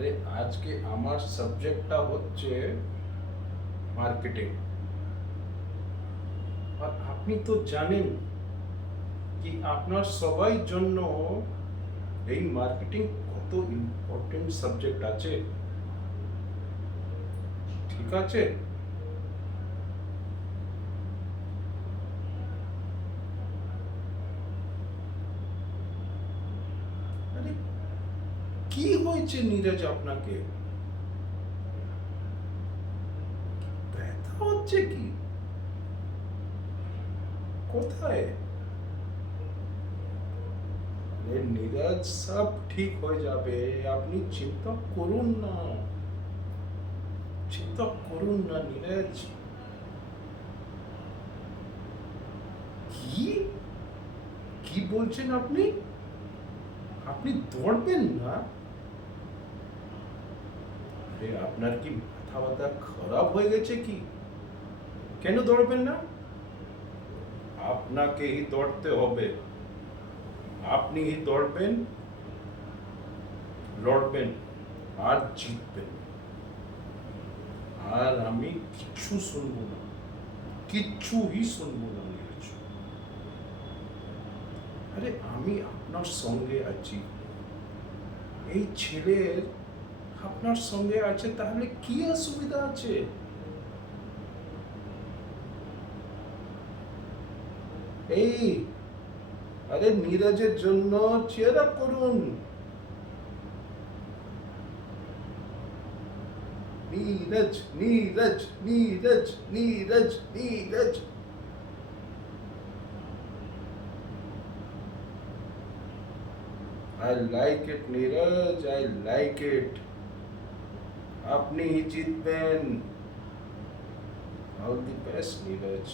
আরে আজকে আমার সাবজেক্টটা হচ্ছে মার্কেটিং। আর আপনি তো জানেন কি আপনার সবাই জন্য এই মার্কেটিং কত ইম্পর্টেন্ট সাবজেক্ট আছে। ঠিক আছে, আরে কি হয়েছে নীরজ, আপনাকে ব্যথা হচ্ছে কি? কোথায়? আরে নীরজ, সব ঠিক হয়ে যাবে, আপনি চিন্তা করুন না, চিন্তা করুন না নীরজ। কি কি বলছেন আপনি? আপনি দৌড়বেন না? আরে আপনার কি মাথা ব্যথা খারাপ হয়ে গেছে কি? কেন দৌড়বেন না? আপনাকেই দৌড়তে হবে। আপনিই দৌড়বেন, লড়বেন আর জিতবেন। আর আমি কিচ্ছু শুনবো না, কিচ্ছুই শুনবো না নীরজ। আরে আমি আপনার সঙ্গে আছি। এই ছেলের আপনার সঙ্গে আছে, তাহলে কি অসুবিধা আছে? এই, আরে নীরজের জন্য চিয়ার আপ করুন। Neeraj, Neeraj, Neeraj, Neeraj, Neeraj. I like it, Neeraj, I like it. আপনি জিতবেন। All the best, Neeraj.